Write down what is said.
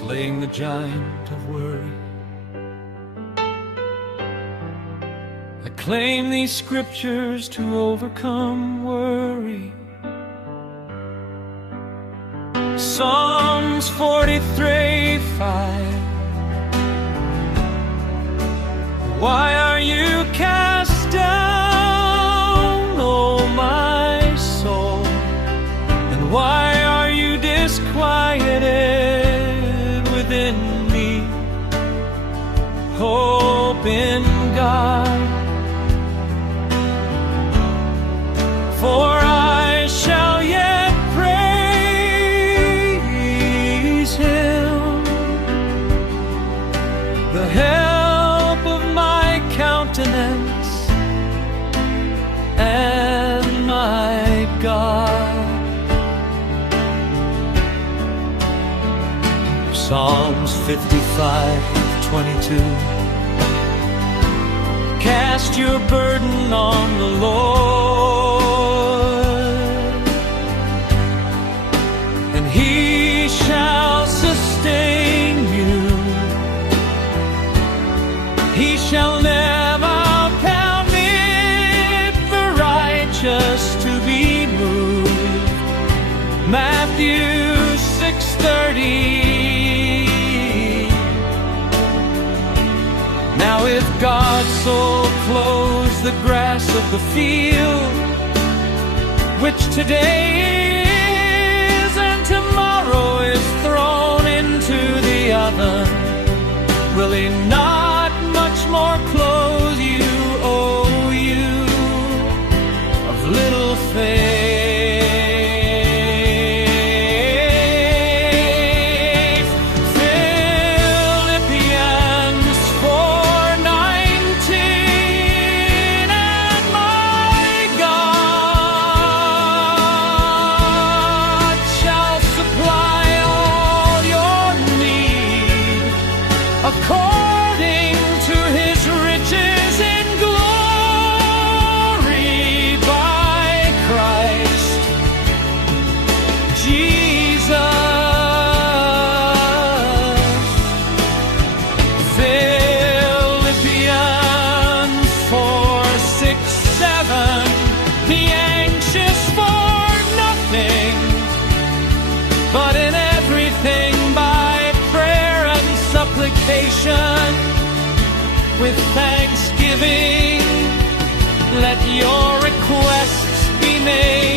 slaying the giant of worry. I claim these scriptures to overcome worry. Psalms 43:5. Why are you cast down, O my soul? And why are you disquieted within me? Hope in God, for I shall yet praise Him, the help of my countenance and my God. Psalms 55:22. Cast your burden on the Lord, and He shall sustain you. He shall never permit the righteous to be moved. Matthew 6:30. Now if God so clothes the grass of the field, which today is and tomorrow is thrown into the oven, will He not much more clothe you, O you of little faith? According to His riches in glory by Christ Jesus. Philippians 4:6-7. Be anxious for nothing, but in everything by prayer and supplication with thanksgiving, let your requests be made